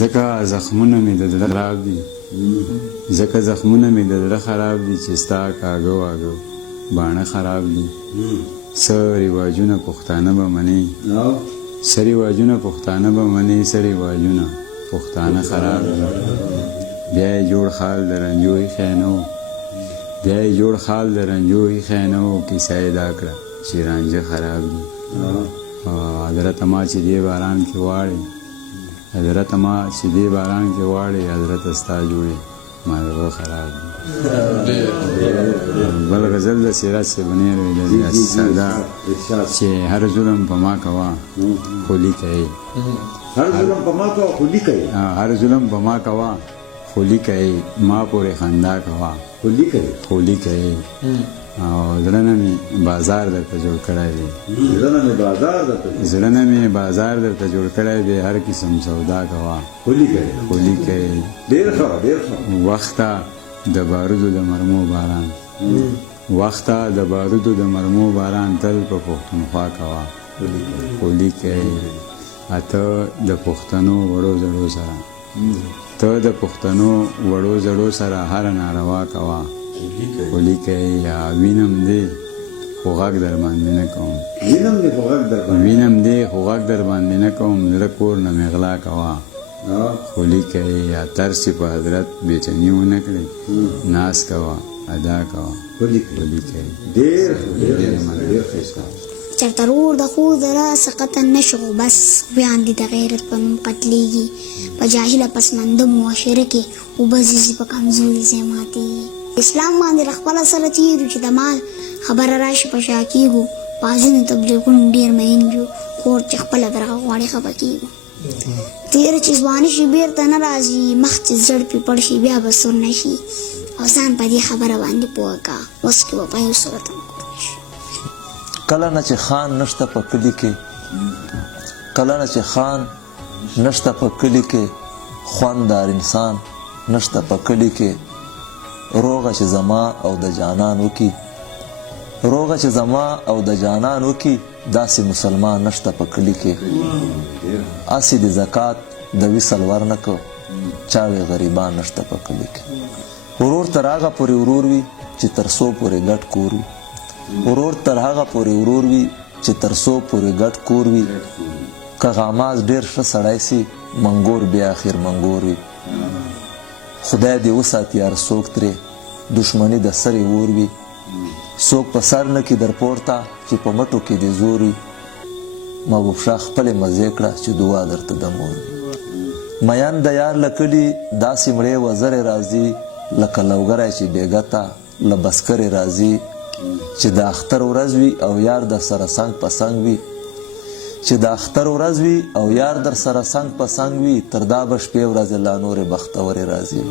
ځکه زخمونه مې د زړه خراب دي ځکه زخمونه مې د زړه خراب دي چې ستا کاږه واږه باڼه خراب دي څه رواجونه پښتانه به منې څه رواجونه پښتانه به منې څه رواجونه پښتانه خراب دي بیا یې جوړ خال د رنجو ایښی نه و بیا یې جوړ خال د رنجو ایښی نه و کیسه یې دا کړه چې رانجه خراب دي حضرت ما چې دې باران کې واړې حضرت ما چې دې باران کې واړې حضرت ستا جوړې ما زړه خراب دي بل غزل د سیرت سے بنیر ویلي ساده چې هر ظلم په ما کوه خو لیکئ هر ظلم په ما کوه خو لیکئ هر ظلم په ما کوه خو لیکئ ما پورې خندا کوه خو لیکئ او زړه نه مې بازار درته جوړ کړی دی زړه نه مې بازار درته جوړ کړی دی هر قسم سودا کوه خو لیکئ وخته د بارودو د مرمو باران وخته د بارودو د مرمو باران تل په پښتونخوا کوه خو لیکئ اته د پښتنو وړو زړو سره ته د پښتنو وړو زړو سره هر ناروا کوه خو لیکئ یا وینم دی خو غږ در باندې نه کوم وینم دی خو غږ در باندې نه کوم زړه کور نه مې غلا کوه خو لیکئ یا ترسې په حضرت بېچني ونه کړئ ناز کوه ادا کوه خو لیکئ چرته رور د خور د راسه قطن نشو بس خویان دي د غیرت په نوم قتلیږي په جاهله پسمانده معاشره کې اوبه ځي په کمزوري ځای ماتېږي اسلام باندې خپله سره تېرو چې د مال خبره راشي په شا کېږو بعضونو تبلیغونو ډېر مین یو خور چې خپله برخه غواړي خفه کېږو تېره چې ځواني شي بېرته نه راځي مخ چې زړ پې پړ شي بیا به سور نه شي او ځان په دې خبره باندې پوه کا اوس کې به په یو صورت هم کولی شي کله نه چې خان نشته په کلي کې کله نه چې خان نشته په کلي کې خواندار انسان نشته په کلي کې روغه چې زما او د جانان وکي روغه چې زما او د جانان وکي داسې مسلمان نشته په کلي کې اسی د زکات د وصل ورنکو چاوي غریبان نشته په کلي کې ورور تر هغه پورې ورور وي چې تر څو پورې ګډ کور وي ورور تر هغه پورې ورور وي چې تر څو پورې ګډ کور وي که غاماز ډېر ښه سړی سي منګور بیا اخر منګور وي خدای دې وساتي هر څوک ترې دشمني د سرې اور وي څوک په سر نه کې در پورته چې په مټو کې دې زور وي محبوب شاه خپلې مزې کړه چې دعا درته د مور وي میان د یار له کلي داسې مړې وزرې راځي لکه لوګری چې بېګه ته له بسکرې راځي چې د اختر ورځ وي او یار در سره څنګ په څنګ وي چې د اختر ورځ وي او یار در سره څنګ په څنګ وي تر دا به شپې ورځې لا نورې بختورې راځي